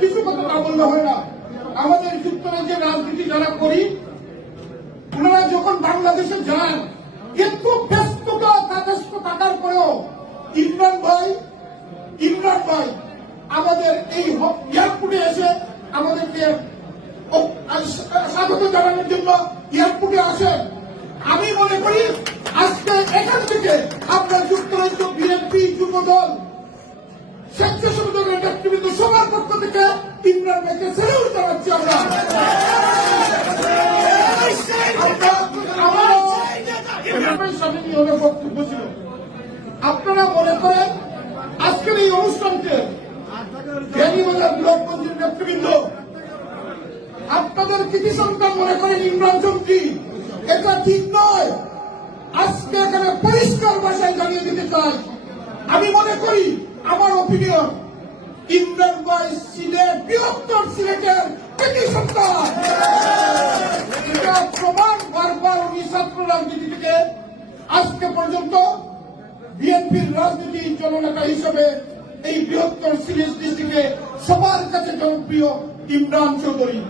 কিছু কথা না বললে হয় না। আমাদের যুক্তরাজ্যের রাজনীতি যারা করি, ওনারা যখন বাংলাদেশে যান, এত ব্যস্ততা থাকার পরেও ইমরান ভাই আমাদের এই এয়ারপোর্টে এসে আমাদেরকে স্বাগত জানানোর জন্য এয়ারপোর্টে আসেন। আমি মনে করি আজকে এখান থেকে আমরা যুক্তরাজ্য বিএনপি যুবদল স্বেচ্ছাসেবক দলের নেতৃবৃন্দ সবার পক্ষ থেকে ইমরান ভাইকে স্যালুট জানাচ্ছি। আমরা বক্তব্য ছিল, আপনারা মনে করেন আজকের এই অনুষ্ঠানকে বেনিবাজার ব্লক মন্ত্রীর নেতৃবৃন্দ আপনাদের কৃতি সন্তান মনে করেন ইমরান চৌধুরী, এটা ঠিক নয়। আজকে এখানে পরিষ্কার ভাষায় জানিয়ে দিতে চাই, আমি মনে করি আমার ওপিনিয়ন ইমরান ভাই সিলেট বৃহত্তর সিলেটের কৃতি সন্তান। এটা প্রমাণ বারবার উনি ছাত্র রাজনীতি থেকে আজকে পর্যন্ত বিএনপির রাজনীতি জননেতা হিসেবে এই বৃহত্তর সিলেট ডিস্ট্রিক্টে সবার কাছে জনপ্রিয় ইমরান চৌধুরী।